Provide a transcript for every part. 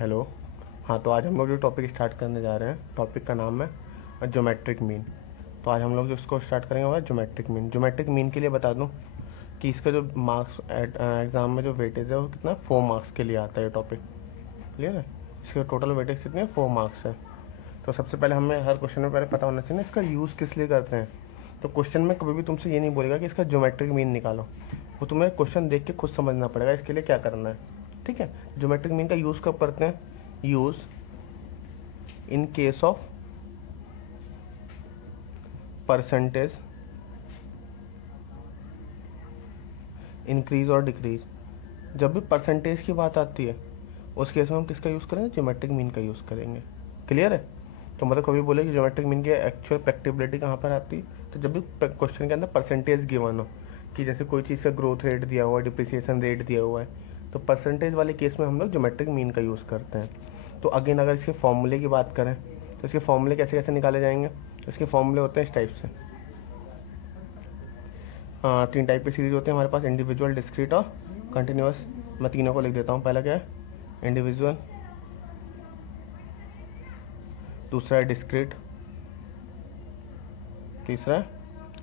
Hello. हाँ, तो आज हम लोग जो टॉपिक स्टार्ट करने जा रहे हैं, टॉपिक का नाम है ज्योमेट्रिक मीन। तो आज हम लोग जो इसको स्टार्ट करेंगे वो है ज्योमेट्रिक मीन। ज्योमेट्रिक मीन के लिए बता दूं कि इसका जो मार्क्स एग्ज़ाम में जो वेटेज है वो कितना 4 मार्क्स के लिए आता है। ये टॉपिक क्लियर है? इसका टोटल वेटेज कितने 4 मार्क्स है। तो सबसे पहले हमें हर क्वेश्चन में पहले पता होना चाहिए ना इसका यूज़ किस लिए करते हैं। तो क्वेश्चन में कभी भी तुमसे ये नहीं बोलेगा कि इसका ज्योमेट्रिक मीन निकालो, वो तुम्हें क्वेश्चन देख के खुद समझना पड़ेगा इसके लिए क्या करना है। ठीक है? ज्योमेट्रिक मीन का यूज़ कब करते हैं? Use in case of percentage increase और डिक्रीज। जब भी परसेंटेज की बात आती है उस केस में हम किसका यूज़ करेंगे? ज्योमेट्रिक मीन का यूज़ करेंगे। क्लियर है? तो मतलब कभी बोले कि ज्योमेट्रिक मीन की एक्चुअल प्रैक्टिबिलिटी कहाँ पर आती है, तो जब भी क्वेश्चन के अंदर परसेंटेज गिवन हो कि जैसे कोई चीज़ का ग्रोथ रेट दिया हुआ है, डिप्रिसिएशन रेट दिया हुआ है, तो परसेंटेज वाले केस में हम लोग ज्योमेट्रिक मीन का यूज़ करते हैं। तो अगेन अगर इसके फॉर्मूले की बात करें तो इसके फॉर्मूले कैसे कैसे निकाले जाएंगे? तो इसके फॉर्मूले होते हैं इस टाइप से। 3 टाइप की सीरीज होते हैं हमारे पास, इंडिविजुअल, डिस्क्रीट और कंटिन्यूअस। मैं तीनों को लिख देता हूँ। पहला क्या है? इंडिविजुअल, दूसरा है डिस्क्रीट, तीसरा है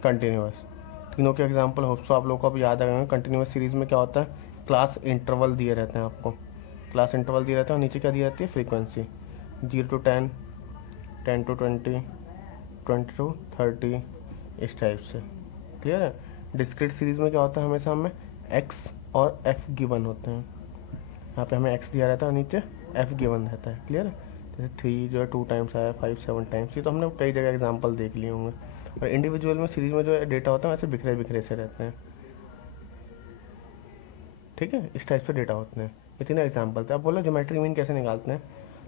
कंटिन्यूअस। तीनों के एग्जांपल होप्स आप लोगों को अब याद आ गए। कंटिन्यूअस सीरीज में क्या होता है? क्लास इंटरवल दिए रहते हैं आपको, क्लास इंटरवल दिए रहते हैं और नीचे क्या दी रहती है? फ्रीक्वेंसी 0 to 10, 10 to 20, 20 to 30, इस टाइप से। क्लियर है? डिस्क्रीट सीरीज में क्या होता है? हमेशा हमें एक्स और एफ गिवन होते हैं। यहाँ पे हमें एक्स दिया रहता है और नीचे एफ गिवन रहता है। क्लियर है? जैसे 3 जो है 2 टाइम्स आया, 5 7 टाइम्स, ये तो हमने कई जगह एग्जाम्पल देख लिए होंगे। और इंडिविजुअल में सीरीज में जो डेटा होता है वैसे बिखरे बिखरे से रहते हैं। ठीक है? इस टाइप से डेटा होते हैं। ये तीन एग्जाम्पल थे। अब बोलो ज्योमेट्रिक मीन कैसे निकालते हैं?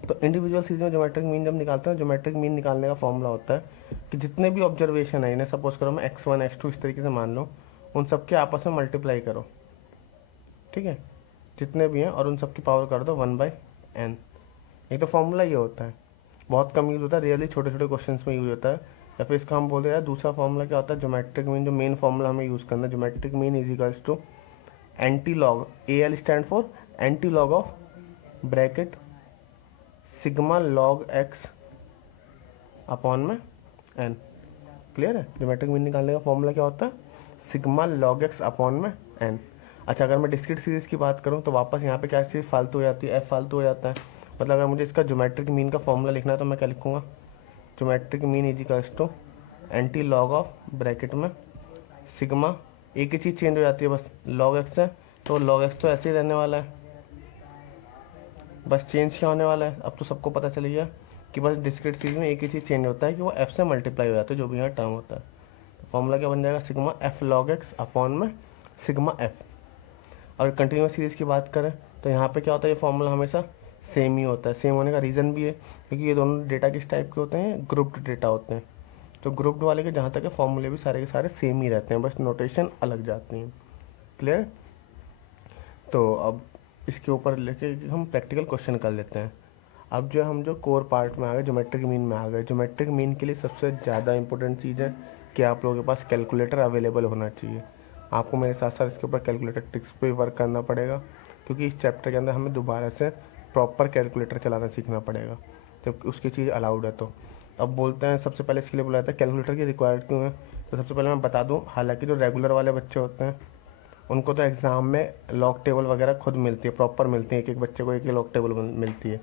तो इंडिविजुअल सीरीज में ज्योमेट्रिक मीन जब निकालते हैं, ज्योमेट्रिक मीन निकालने का फॉर्मूला होता है कि जितने भी ऑब्जर्वेशन है, इन्हें सपोज करो मैं x1 x2 इस तरीके से मान लो, उन सबके आपस में मल्टीप्लाई करो। ठीक है? जितने भी हैं और उन सबकी पावर कर दो 1/n। एक तो फॉर्मूला ये होता है, बहुत कम यूज़ होता है, रियली छोटे छोटे क्वेश्चन में यूज होता है। या फिर इसका हम बोलते हैं दूसरा फॉर्मूला क्या होता है? ज्योमेट्रिक मीन, जो मेन फॉर्मूला हमें यूज़ करना है, geometric mean is equals to anti log, AL stand for anti log of bracket sigma log x upon में एन। क्लियर है? ज्योमेट्रिक मीन निकालने का फॉर्मूला क्या होता है? सिग्मा लॉग एक्स अपॉन में एन। अच्छा, अगर मैं डिस्क्रीट सीरीज की बात करूं तो वापस यहाँ पे क्या चीज़ फालतू हो जाती है? एफ फालतू हो जाता है। मतलब अगर मुझे इसका ज्योमेट्रिक मीन का फॉर्मूला लिखना है तो मैं क्या लिखूंगा? Geometric mean is equals to anti log of bracket में सिग्मा, एक ही चीज़ चेंज हो जाती है बस, लॉग एक्स है तो लॉग एक्स तो ऐसे ही रहने वाला है, बस चेंज क्या होने वाला है? अब तो सबको पता चल गया कि बस डिस्क्रीट सीरीज में एक ही चीज़ चेंज होता है कि वो एफ से मल्टीप्लाई हो जाता है, जो भी यहाँ टर्म होता है। तो फॉर्मूला क्या बन जाएगा? Sigma F log x upon में सिग्मा एफ। और कंटिन्यूस सीरीज की बात करें तो यहाँ पे क्या होता है? ये फॉर्मूला हमेशा सेम ही होता है। सेम होने का रीज़न भी है क्योंकि ये दोनों डेटा किस टाइप के होते हैं? ग्रुप्ड डेटा होते हैं। तो ग्रुप्ड वाले के जहाँ तक है फॉर्मूले भी सारे के सारे सेम ही रहते हैं, बस नोटेशन अलग जाती हैं। क्लियर? तो अब इसके ऊपर लेके हम प्रैक्टिकल क्वेश्चन कर लेते हैं। अब जो हम जो कोर पार्ट में आ गए, ज्योमेट्रिक मीन में आ गए। ज्योमेट्रिक मीन के लिए सबसे ज़्यादा इंपॉर्टेंट चीज़ है कि आप लोगों के पास कैलकुलेटर अवेलेबल होना चाहिए। आपको मेरे साथ साथ इसके ऊपर कैलकुलेटर ट्रिक्स पे वर्क करना पड़ेगा क्योंकि इस चैप्टर के अंदर हमें दोबारा से प्रॉपर कैलकुलेटर चलाना सीखना पड़ेगा जब उसकी चीज़ अलाउड है। तो अब बोलते हैं सबसे पहले इसके लिए बोला जाता है कैलकुलेटर की रिक्वायर्ड क्यों है। तो सबसे पहले मैं बता दूं, हालांकि जो रेगुलर वाले बच्चे होते हैं उनको तो एग्ज़ाम में लॉग टेबल वगैरह खुद मिलती है, प्रॉपर मिलती है, एक एक बच्चे को एक ही लॉग टेबल मिलती है,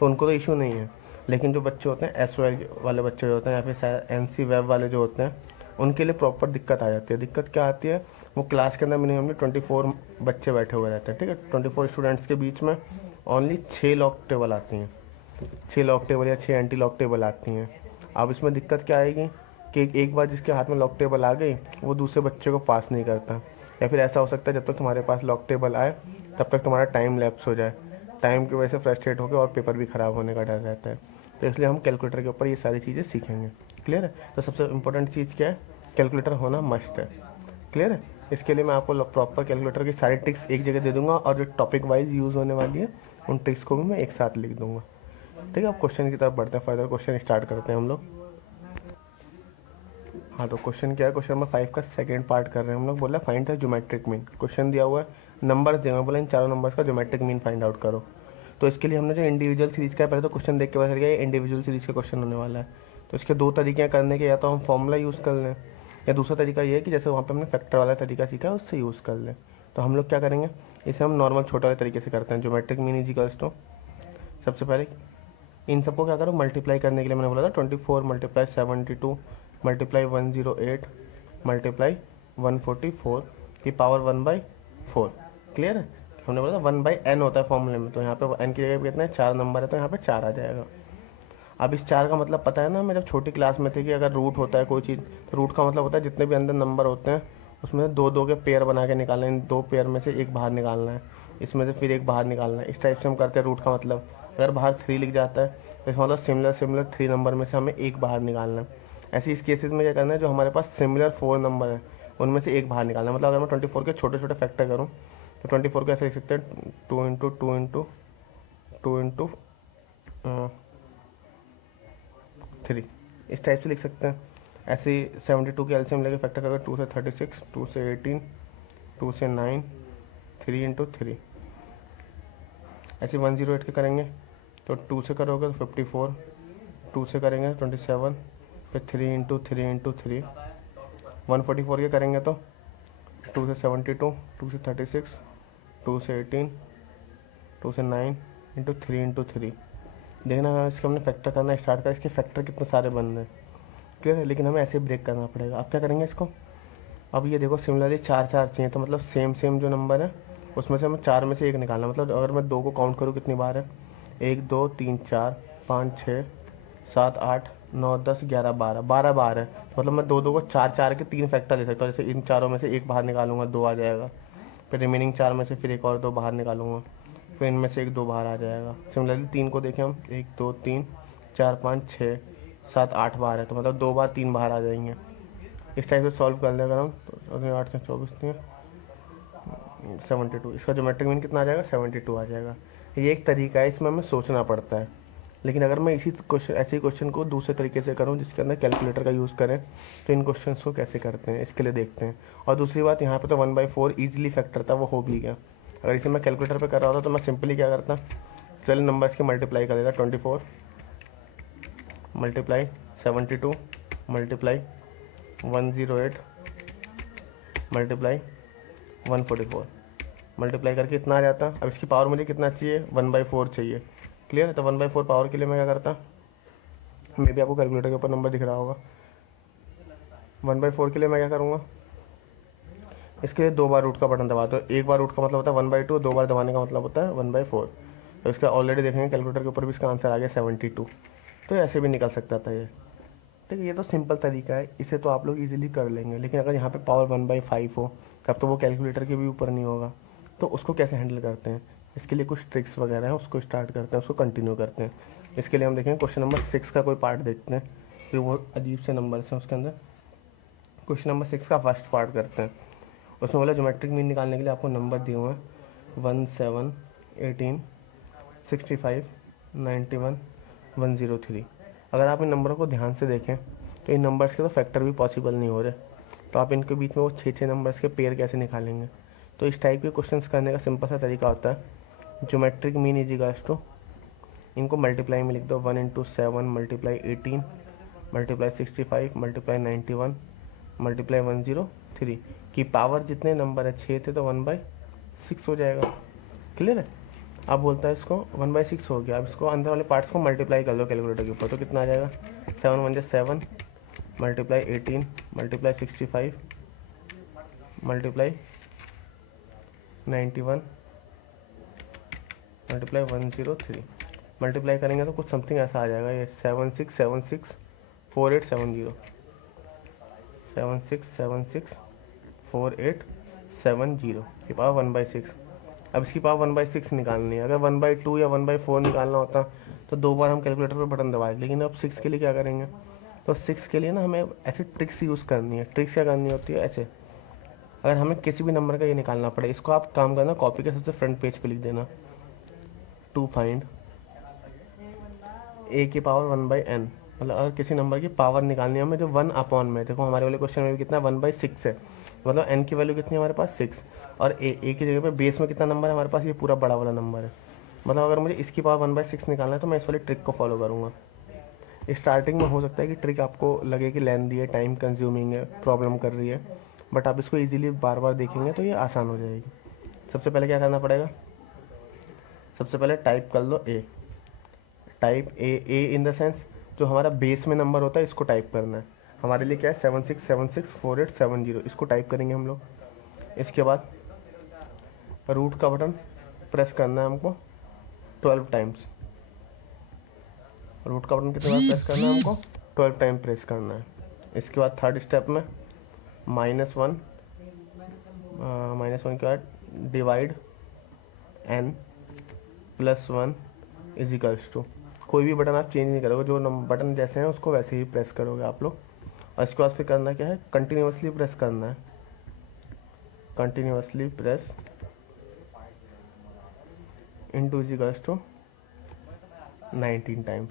तो उनको तो इशू नहीं है। लेकिन जो बच्चे होते हैं SOL वाले बच्चे जो होते हैं या फिर NC वेब वाले जो होते हैं, उनके लिए प्रॉपर दिक्कत आ जाती है। दिक्कत क्या आती है? वो क्लास के अंदर मिनिमम 24 बच्चे बैठे हुए रहते हैं। ठीक है? 24 स्टूडेंट्स के बीच में ओनली 6 लॉग टेबल आती हैं, 6 लॉग टेबल या 6 एंटी लॉग टेबल आती हैं। अब इसमें दिक्कत क्या आएगी कि एक बार जिसके हाथ में लॉग टेबल आ गई वो दूसरे बच्चे को पास नहीं करता, या फिर ऐसा हो सकता है जब तक तुम्हारे पास लॉग टेबल आए तब तक तुम्हारा टाइम लैप्स हो जाए, टाइम की वजह से फ्रस्ट्रेट होकर और पेपर भी ख़राब होने का डर रहता है। तो इसलिए हम कैलकुलेटर के ऊपर ये सारी चीज़ें सीखेंगे। क्लियर है? तो सबसे इंपॉर्टेंट चीज़ क्या है? कैलकुलेटर होना मस्ट है। क्लियर है? इसके लिए मैं आपको प्रॉपर कैलकुलेटर की सारी ट्रिक्स एक जगह दे दूंगा और जो टॉपिक वाइज यूज़ होने वाली है उन ट्रिक्स को भी मैं एक साथ लिख दूंगा। ठीक है? अब क्वेश्चन की तरफ बढ़ते हैं, फर्दर क्वेश्चन स्टार्ट करते हैं हम लोग। हाँ, तो क्वेश्चन क्या है? क्वेश्चन नंबर 5 का सेकंड पार्ट कर रहे हैं हम लोग। बोला find the geometric mean. Question दिया हुआ है, नंबर दिया हुआ, बोला इन चारों नंबर्स का ज्योमेट्रिक मीन फाइंड आउट करो। तो इसके लिए हमने जो इंडिविजुअल सीरीज का है, पहले तो क्वेश्चन देख के पता चल गया ये इंडिविजुअल सीरीज का क्वेश्चन होने वाला है। तो इसके दो तरीके हैं करने के, या तो हम फॉर्मूला यूज़ कर लें, या दूसरा तरीका ये है कि जैसे वहाँ पे हमने फैक्टर वाला तरीका सीखा है उससे यूज़ कर लें। तो हम लोग क्या करेंगे, इसे हम नॉर्मल छोटे वाले तरीके से करते हैं। Geometric mean is equals to, सबसे पहले इन सबको क्या करो, मल्टीप्लाई करने के लिए मैंने बोला था 24 मल्टीप्लाई 72 मल्टीप्लाई 108 मल्टीप्लाई 144 की पावर 1/4। क्लियर है? हमने बोला था 1/n होता है फॉर्मूले में, तो यहाँ पे n की जगह पे कितना है, 4 नंबर है, तो यहाँ पे 4 आ जाएगा। अब इस 4 का मतलब पता है ना, हमें जब छोटी क्लास में थे कि अगर रूट होता है कोई चीज़, तो रूट का मतलब होता है जितने भी अंदर नंबर होते हैं उसमें से दो दो के पेयर बना के निकालना है, इन दो पेयर में से एक बाहर निकालना है, इसमें से फिर एक बाहर निकालना है। इस टाइप से हम करते हैं रूट का मतलब। अगर बाहर 3 लिख जाता है तो इसका मतलब सिमिलर 3 नंबर में से हमें एक बाहर निकालना है। ऐसे इस केसेस में क्या करना है, जो हमारे पास सिमिलर 4 नंबर है उनमें से एक बाहर निकालना है। मतलब अगर मैं 24 के छोटे छोटे फैक्टर करूँ तो 24 को ऐसे लिख सकते हैं 2 इंटू 2 इंटू 2 इंटू 3, इस टाइप से लिख सकते हैं। ऐसे ही 72 के एलसीएम लेके फैक्टर करोगे 2 से 36, 2 से 18, 2 से 9, 3 इंटू 3। ऐसे 108 के करेंगे तो 2 से करोगे तो 54, 2 से करेंगे 27, फिर 3 इंटू 3 इंटू 3। 144 के करेंगे तो 2 से 72, 2 से 36, 2 से 18, 2 से 9 इंटू 3 इंटू 3। देखना इसके हमने फैक्टर करना स्टार्ट करा, इसके फैक्टर कितने सारे बन रहे हैं। क्लियर है? लेकिन हमें ऐसे ब्रेक करना पड़ेगा। अब क्या करेंगे इसको, अब ये देखो सिमिलरली 4 4 चाहिए, तो मतलब सेम जो नंबर है उसमें से हमें 4 में से एक निकालना। मतलब अगर मैं 2 को काउंट करूँ कितनी बार है, 1 2 3 4 5 6 7 8 9 10 11 12, 12 बार है। मतलब मैं 2 2 को 4 4 के 3 फैक्टर ले सकता हूँ। जैसे इन चारों में से एक बाहर निकालूंगा 2 आ जाएगा, फिर रिमेनिंग 4 में से फिर एक और 2 बाहर निकालूंगा, फिर इनमें से एक 2 बाहर आ जाएगा। सिमिलरली 3 को देखें हम, 1 2 3 4 5 6 7 8 बार है, तो मतलब 2 बार 3 बाहर आ जाएंगे। इस टाइप से सॉल्व कर लें अगर हम, तो 8 से 24 नहीं 72, इसका ज्योमेट्रिक मीन कितना आ जाएगा, 72 आ जाएगा। ये एक तरीका है, इसमें हमें सोचना पड़ता है। लेकिन अगर मैं इसी क्वेश्चन ऐसे क्वेश्चन को दूसरे तरीके से करूं जिसके अंदर कैलकुलेटर का यूज़ करें, तो इन क्वेश्चन को कैसे करते हैं इसके लिए देखते हैं। और दूसरी बात, यहाँ पे तो 1/4 ईजिली फैक्टर था, वो हो भी गया। अगर इसे मैं कैलकुलेटर पे कर रहा होता तो मैं सिंपली क्या करता, चलिए नंबर्स के मल्टीप्लाई कर देता। 24 मल्टीप्लाई 72 मल्टीप्लाई 108 मल्टीप्लाई 144 मल्टीप्लाई करके इतना आ जाता। अब इसकी पावर मुझे कितना चाहिए, 1/4 चाहिए। क्लियर है? तो 1/4 पावर के लिए मैं क्या करता, मे भी आपको कैलकुलेटर के ऊपर नंबर दिख रहा होगा। 1/4 के लिए मैं क्या करूँगा, इसके लिए 2 बार रूट का बटन दबा दो। एक बार रूट का मतलब होता है 1/2, 2 बार दबाने का मतलब होता है 1/4। तो इसका ऑलरेडी देखेंगे कैलकुलेटर के ऊपर भी इसका आंसर आ गया 72। तो ऐसे भी निकल सकता था ये। ठीक है, ये तो सिंपल तरीका है, इसे तो आप लोग इजीली कर लेंगे। लेकिन अगर यहाँ पे पावर 1/5 हो तब तो वो कैलकुलेटर के भी ऊपर नहीं होगा। तो उसको कैसे हैंडल करते हैं, इसके लिए कुछ ट्रिक्स वगैरह हैं, उसको स्टार्ट करते हैं, उसको कंटिन्यू करते हैं। इसके लिए हम देखेंगे क्वेश्चन नंबर 6 का कोई पार्ट देखते हैं, फिर वो अजीब से नंबर्स हैं उसके अंदर। क्वेश्चन नंबर 6 का फर्स्ट पार्ट करते हैं। उसमें बोला ज्योमेट्रिक मीन निकालने के लिए आपको नंबर दिए हुए हैं 1 7 18 65 91 103। अगर आप इन नंबरों को ध्यान से देखें तो इन नंबर्स के तो फैक्टर भी पॉसिबल नहीं हो रहे, तो आप इनके बीच में वो 6 नंबर्स के पेयर कैसे निकालेंगे। तो इस टाइप के क्वेश्चंस करने का सिंपल सा तरीका होता है, geometric mean is equals to, इनको मल्टीप्लाई में लिख दो, 1 into 7 multiply 18 multiply 65 multiply 91 multiply 103 की पावर जितने नंबर है 6 थे तो 1/6 हो जाएगा। क्लियर है? अब बोलता है इसको 1/6 हो गया। अब इसको अंदर वाले पार्ट्स को मल्टीप्लाई कर लो कैलकुलेटर के ऊपर, तो कितना आ जाएगा, 7 1 7 multiply 18 multiply 65 multiply 91 multiply 103। Multiply करेंगे तो कुछ समथिंग ऐसा आ जाएगा, ये 7676 4870 7676 4870 की पावर 1/6। अब इसकी पावर 1/6 निकालनी है। अगर 1/2 या 1/4 निकालना होता तो 2 बार हम कैलकुलेटर पर बटन दबाए। लेकिन अब 6 के लिए क्या करेंगे, तो 6 के लिए ना हमें ऐसी ट्रिक्स यूज़ करनी है। ट्रिक्स क्या करनी होती है, ऐसे अगर हमें किसी भी नंबर का ये निकालना पड़े, इसको आप काम करना कॉपी के सबसे फ्रंट पेज पे लिख देना, टू फाइंड ए की पावर 1/n। मतलब अगर किसी नंबर की पावर निकालनी है हमें, जो 1/, में देखो हमारे वाले क्वेश्चन में भी कितना 1/6 है, मतलब n की वैल्यू कितनी है हमारे पास 6, और ए की जगह पे बेस में कितना नंबर है हमारे पास, ये पूरा बड़ा वाला नंबर है, मतलब अगर मुझे इसकी पावर 1/6 निकालना है तो मैं इस वाली ट्रिक को फॉलो करूँगा। स्टार्टिंग में हो सकता है कि ट्रिक आपको लगे कि लेंथी है, टाइम कंज्यूमिंग है, प्रॉब्लम कर रही है, बट आप इसको इजीली बार बार देखेंगे तो ये आसान हो जाएगी। सबसे पहले क्या करना पड़ेगा, सबसे पहले टाइप कर लो A, type A in the sense जो हमारा बेस में नंबर होता है इसको टाइप करना है। हमारे लिए क्या है 76764870, इसको टाइप करेंगे हम लोग। इसके बाद रूट का बटन प्रेस करना है हमको 12 टाइम्स। रूट का बटन कितने बार प्रेस करना है हमको, 12 टाइम प्रेस करना है। इसके बाद थर्ड स्टेप में -1 के बाद divide n +1 is equals to, कोई भी बटन आप चेंज नहीं करोगे, जो बटन जैसे हैं उसको वैसे ही प्रेस करोगे आप लोग। और इसके बाद फिर करना क्या है, कंटिन्यूसली प्रेस करना है, continuously press into is equals to 19 times.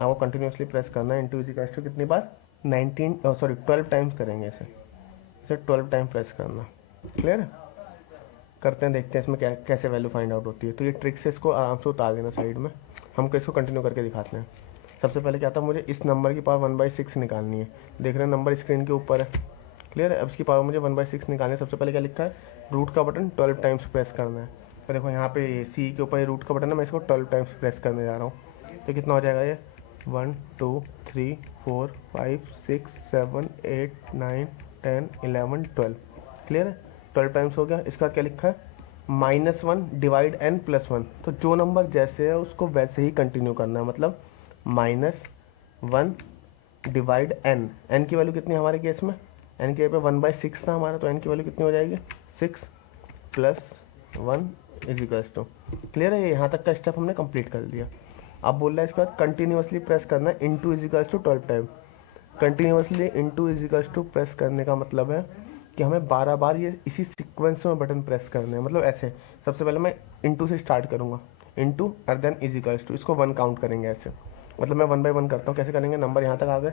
आपको कंटिन्यूसली प्रेस करना है, इनटू इज इक्वल्स टू कितनी बार, 12 टाइम्स करेंगे इसे 12 टाइम प्रेस करना। क्लियर है, करते हैं, देखते हैं इसमें क्या कैसे वैल्यू फाइंड आउट होती है। तो ये ट्रिक से इसको आराम से उतार देना साइड में, हमको इसको कंटिन्यू करके दिखाते हैं। सबसे पहले क्या था, मुझे इस नंबर की पावर 1/6 निकालनी है। देख रहे हैं नंबर स्क्रीन के ऊपर है, क्लियर है। अब इसकी पावर मुझे 1/6 निकालनी है। सबसे पहले क्या लिखा है, रूट का बटन 12 टाइम्स प्रेस करना है। तो देखो यहाँ पे सी के ऊपर रूट का बटन है, मैं इसको 12 टाइम्स प्रेस करने जा रहा हूँ। तो कितना हो जाएगा ये, 1 2 3 4 5 6 7 8 9 10 11 12, क्लियर है, 12 टाइम्स हो गया। इसका क्या लिखा है, -1 डिवाइड n +1, तो जो नंबर जैसे है उसको वैसे ही कंटिन्यू करना है। मतलब -1 डिवाइड n की वैल्यू कितनी है हमारे केस में, n के पे 1/6 था हमारा, तो n की वैल्यू कितनी हो जाएगी, 6 + 1 इज इक्वल्स टू, क्लियर है। ये यहाँ तक का स्टेप हमने कंप्लीट कर दिया। अब बोल रहा है इसके बाद कंटिन्यूसली प्रेस करना है, into is equals to 12 time. Continuously into is equals to press करने का मतलब है कि हमें 12 बार ये इसी सीक्वेंस में बटन प्रेस करने हैं। मतलब ऐसे, सबसे पहले मैं इनटू से स्टार्ट करूंगा, इनटू और देन इज इक्वल्स टू, इसको 1 काउंट करेंगे ऐसे। मतलब मैं 1 बाय 1 करता हूँ, कैसे करेंगे, नंबर यहाँ तक आ गए,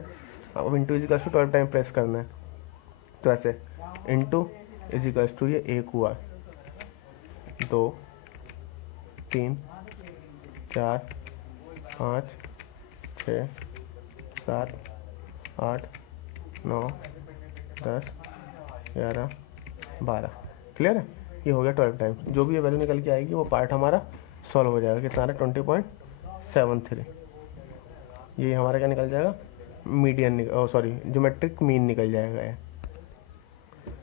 अब into is equals to 12 time press करना है। तो ऐसे इनटू इज इक्वल्स टू, ये 1 हुआ, 2 3 4 5 6 7 8 9 10 11 12, क्लियर है। ये हो गया 12 टाइम्स। जो भी ये वैल्यू निकल के आएगी वो पार्ट हमारा सॉल्व हो जाएगा। कितना है, 20.73। ये हमारा क्या निकल जाएगा, मीडियन, सॉरी ज्योमेट्रिक मीन निकल जाएगा ये।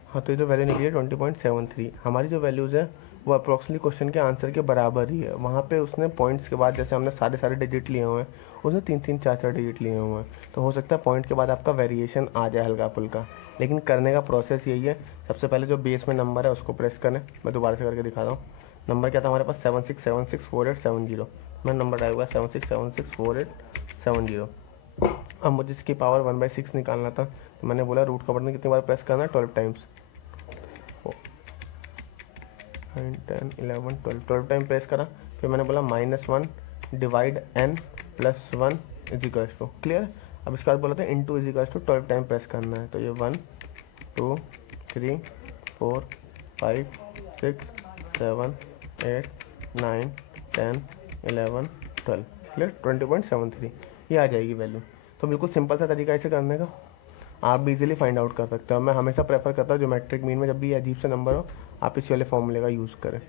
हाँ, तो ये जो वैल्यू निकली है 20.73, हमारी जो वैल्यूज़ है वो अप्रोक्सीमेटली क्वेश्चन के आंसर के बराबर ही है। वहाँ पे उसने पॉइंट्स के बाद, जैसे हमने सारे डिजिट लिए हुए हैं, उसने 3 4 डिजिट लिए हुए हैं, तो हो सकता है पॉइंट के बाद आपका वेरिएशन आ जाए हल्का फुल्का, लेकिन करने का प्रोसेस यही है। सबसे पहले जो बेस में नंबर है उसको प्रेस करें, मैं दोबारा से करके दिखा रहा हूँ। नंबर क्या था हमारे पास, 76764870, मैं नंबर टाइप हुआ 76764870। अब मुझे इसकी पावर 1/6 निकालना था, तो मैंने बोला रूट का बटन कितनी बार प्रेस करना है, 12 टाइम्स, 9 10 11 12 टाइम प्रेस करा। फिर मैंने बोला -1 divide n +1 is equals to, clear. अब इसके बाद बोला था into is equals to 12 time press करना है। तो ये 1 2 3 4 5 6 7 8 9 10 11 12, क्लियर, 20.73 ये आ जाएगी वैल्यू। तो बिल्कुल सिंपल सा तरीका इसे करने का, आप भी इजीली फाइंड आउट कर सकते हो। मैं हमेशा प्रेफर करता हूँ ज्योमेट्रिक मीन में जब भी अजीब से नंबर हो आप इस वाले फॉर्मूले का यूज़ करें,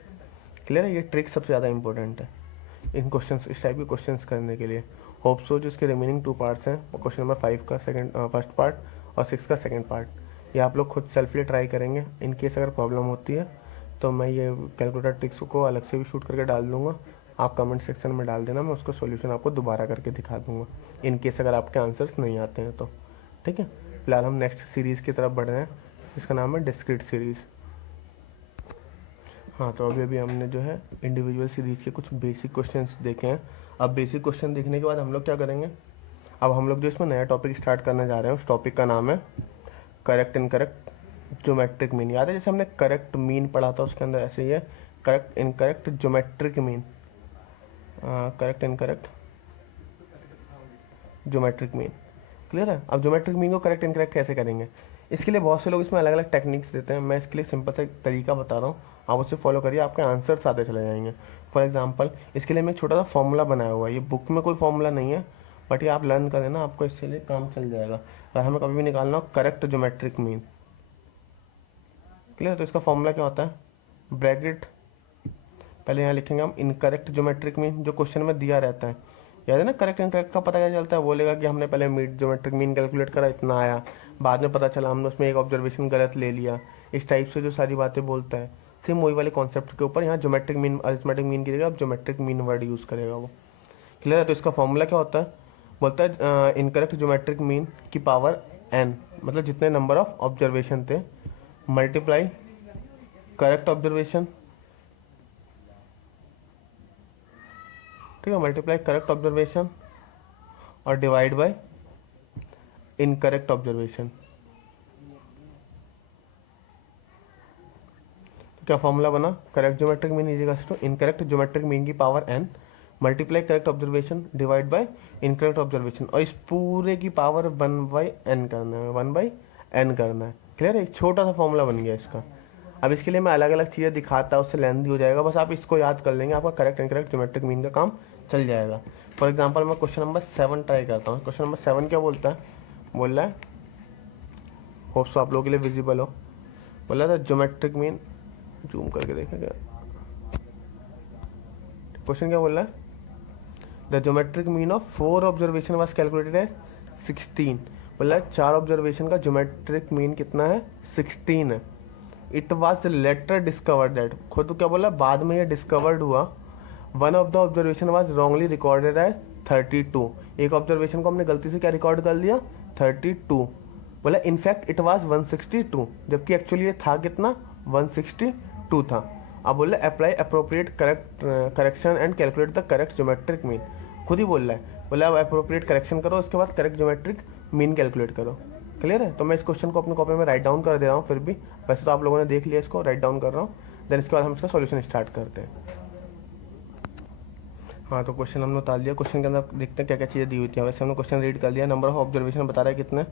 क्लियर है। ये ट्रिक सबसे ज़्यादा इंपॉर्टेंट है इन क्वेश्चंस, इस टाइप के क्वेश्चंस करने के लिए। होप सो जो इसके रिमेनिंग 2 पार्ट्स हैं, क्वेश्चन नंबर 5 का फर्स्ट पार्ट और 6 का सेकंड पार्ट, ये आप लोग खुद सेल्फली ट्राई करेंगे। इन केस अगर प्रॉब्लम होती है तो मैं ये कैलकुलेटर ट्रिक्स को अलग से भी शूट करके डाल दूंगा, आप कमेंट सेक्शन में डाल देना, मैं उसका सॉल्यूशन आपको दोबारा करके दिखा दूंगा इन केस अगर आपके आंसर्स नहीं आते हैं तो, ठीक है। फिलहाल हम नेक्स्ट सीरीज़ की तरफ बढ़ रहे हैं, इसका नाम है डिस्क्रीट सीरीज़। हाँ, तो अभी हमने जो है इंडिविजुअल सीरीज़ के कुछ बेसिक क्वेश्चंस देखे हैं। अब बेसिक क्वेश्चन देखने के बाद हम लोग क्या करेंगे, अब हम लोग जो इसमें नया टॉपिक स्टार्ट करने जा रहे हैं उस टॉपिक का नाम है करेक्ट इनकरेक्ट ज्योमेट्रिक मीन। याद है जैसे हमने करेक्ट मीन पढ़ा था, उसके अंदर ऐसे ही है correct incorrect geometric mean, correct incorrect geometric mean, clear है। अब ज्योमेट्रिक मीन को करेक्ट इनकरेक्ट कैसे करेंगे, इसके लिए बहुत से लोग इसमें अलग अलग टेक्निक्स देते हैं। मैं इसके लिए सिंपल सा तरीका बता रहा हूँ, आप उसे फॉलो करिए, आपके आंसर्स आते चले जाएंगे। फॉर एग्जांपल इसके लिए मैं एक छोटा सा फॉर्मूला बनाया हुआ है, ये बुक में कोई फॉर्मूला नहीं है, बट ये आप लर्न करें ना, आपको इसके लिए काम चल जाएगा अगर हमें कभी भी निकालना हो करेक्ट ज्योमेट्रिक मीन। क्लियर? तो इसका फॉर्मूला क्या होता है, ब्रैकेट पहले यहाँ लिखेंगे हम इनकरेक्ट ज्योमेट्रिक मीन, जो क्वेश्चन में दिया रहता है, याद है ना। करेक्ट इनकरेक्ट का पता क्या चलता है, बोलेगा कि हमने पहले मीट ज्योमेट्रिक मीन कैलकुलेट करा, इतना आया, बाद में पता चला हमने उसमें एक ऑब्जर्वेशन गलत ले लिया, इस टाइप से जो सारी बातें बोलता है। सेम वही वाले कॉन्सेप्ट के ऊपर यहाँ ज्योमेट्रिक मीन, अरिथमेटिक मीन की जगह आप ज्योमेट्रिक मीन वर्ड यूज़ करेगा वो। क्लियर है? तो इसका फॉर्मूला क्या होता है, बोलता है इनकरेक्ट ज्योमेट्रिक मीन की पावर n, मतलब जितने नंबर ऑफ ऑब्जर्वेशन थे, मल्टीप्लाई करेक्ट ऑब्जर्वेशन, ठीक है, मल्टीप्लाई करेक्ट ऑब्जर्वेशन और डिवाइड बाय इनकरेक्ट ऑब्जर्वेशन। क्या फॉर्मूला बना, correct geometric mean is equals to incorrect geometric mean की power n multiply correct observation divide by incorrect observation, और इस पूरे की पावर 1/n करना है, 1/n करना है। क्लियर है? एक छोटा सा फॉर्मूला बन गया इसका। अब इसके लिए मैं अलग अलग चीज़ें दिखाता, उससे लेंथी हो जाएगा, बस आप इसको याद कर लेंगे, आपका करेक्ट इनकरेक्ट ज्योमेट्रिक मीन का काम चल जाएगा। फॉर एग्जाम्पल मैं क्वेश्चन नंबर 7 ट्राई करता हूँ। क्वेश्चन नंबर 7 क्या बोलता है, बोल रहा है, होप्स आप लोगों के लिए विजिबल हो, बोला था ज्योमेट्रिक मीन, जूम करके देखेंगे क्वेश्चन क्या बोल रहा है, the geometric mean of 4 observation was calculated है 16। बोला 4 ऑब्जर्वेशन का ज्योमेट्रिक मीन कितना है, 16 है। It was later discovered that, खुद क्या बोला, बाद में ये डिस्कवर्ड हुआ, one of the observation was wrongly recorded है 32। एक ऑब्जर्वेशन को हमने गलती से क्या रिकॉर्ड कर लिया, 32। बोला इनफैक्ट इट वाज 162, जबकि एक्चुअली ये था कितना, 162 था। अब बोल रहा है apply appropriate correction and calculate the correct geometric mean, खुद ही बोल रहा है, बोला अब अप्रोप्रिएट करेक्शन करो, उसके बाद करेक्ट ज्योमेट्रिक मीन कैलकुलेट करो। क्लियर है? तो मैं इस क्वेश्चन को अपनी कॉपी में राइट डाउन कर दे रहा हूँ, फिर भी वैसे तो आप लोगों ने देख लिया, इसको राइट डाउन कर रहा हूँ, देन इसके बाद हम इसका सॉल्यूशन स्टार्ट करते हैं। हाँ, तो क्वेश्चन हमने उतार लिया। क्वेश्चन के अंदर देखते हैं क्या क्या चीज़ें दी हुई थी। वैसे हमने क्वेश्चन रीड कर लिया। नंबर ऑफ ऑब्जर्वेशन बता रहा है कितने,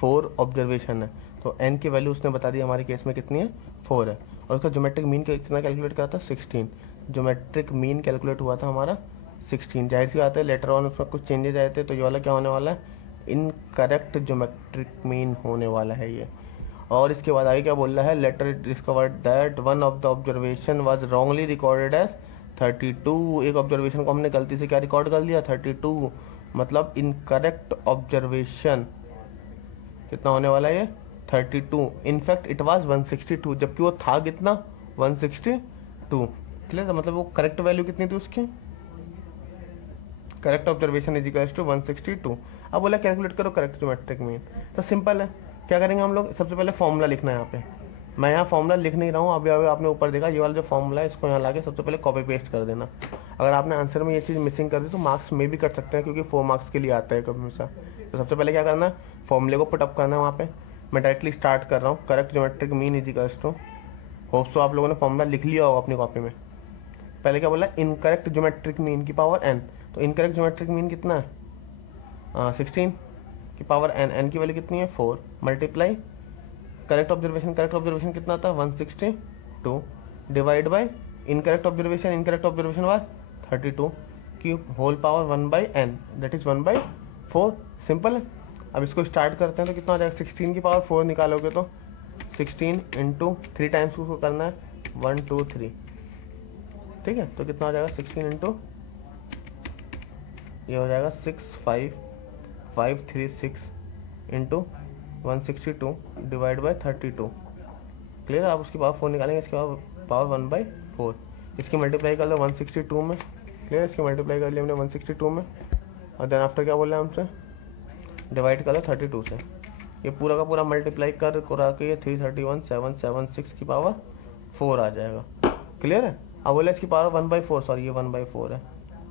4 ऑब्जर्वेशन है, तो n की वैल्यू उसने बता दी हमारे केस में कितनी है, 4 है, और उसका ज्योमेट्रिक मीन कितना कैलकुलेट करा था, 16। ज्योमेट्रिक मीन कैलकुलेट हुआ था हमारा 16। जाहिर सी बात है लेटर ऑन उसमें कुछ चेंजेस आए थे, तो ये वाला क्या होने वाला है, इनकरेक्ट ज्योमेट्रिक मीन होने वाला है ये। और इसके बाद आगे क्या बोल रहा है, later discovered that one of the observation was wrongly recorded as 32। एक ऑब्जर्वेशन को हमने गलती से क्या रिकॉर्ड कर लिया, 32, मतलब इनकरेक्ट ऑब्जर्वेशन कितना होने वाला है ये, 32। इनफैक्ट इट वाज 162, जबकि वो था कितना, 162। क्लियर? मतलब वो करेक्ट वैल्यू कितनी थी उसकी, correct observation is equals to 162। अब बोला कैलकुलेट करो करेक्ट ज्योमेट्रिक मीन, तो सिंपल है, क्या करेंगे हम लोग, सबसे पहले फॉर्मूला लिखना है यहाँ पे। मैं यहाँ फॉर्मूला लिख नहीं रहा हूँ, अभी अभी आपने ऊपर देखा ये वाला जो फॉर्मूला है, इसको यहाँ लाके सबसे पहले कॉपी पेस्ट कर देना। अगर आपने आंसर में ये चीज़ मिसिंग कर दी तो मार्क्स में भी कट सकते हैं, क्योंकि 4 मार्क्स के लिए आता है कभी हमेशा। तो सबसे पहले क्या करना है, फॉर्मूले को पुटअप करना है वहाँ पे। मैं डायरेक्टली स्टार्ट कर रहा हूँ, correct geometric mean is equals to, होप्स तो आप लोगों ने फॉर्मूला लिख लिया होगा अपनी कॉपी में। पहले क्या बोला, इनकरेक्ट ज्योमेट्रिक मीन की पावर n, तो इनकरेक्ट ज्योमेट्रिक मीन कितना है, 16 की पावर n की वैल्यू कितनी है, 4, मल्टीप्लाई करेक्ट ऑब्जर्वेशन कितना था, 162, divide by incorrect observation was 32 की whole power 1/n, that is 1/4। Simple है। अब इसको स्टार्ट करते हैं, तो कितना आ जाएगा, 16 की पावर 4 निकालोगे तो 16 इंटू 3 टाइम्स उसको करना है, 1 2 3, ठीक है। तो कितना हो जाएगा, 16 इंटू, ये हो जाएगा 6 5 5 3 6 इंटू 162 डिवाइड बाय 32। क्लियर? आप उसकी पावर 4 निकालेंगे, इसके बाद पावर 1/4, इसकी मल्टीप्लाई कर लो 162 में। क्लियर? इसकी मल्टीप्लाई कर लिया हमने 162 में, और देन आफ्टर क्या बोल रहे हैं हमसे, डिवाइड कर लो 32 से। ये पूरा का पूरा मल्टीप्लाई कर के 331,776 की पावर 4 आ जाएगा। क्लियर है? अब बोले इसकी पावर 1/4, सॉरी ये 1/4 है।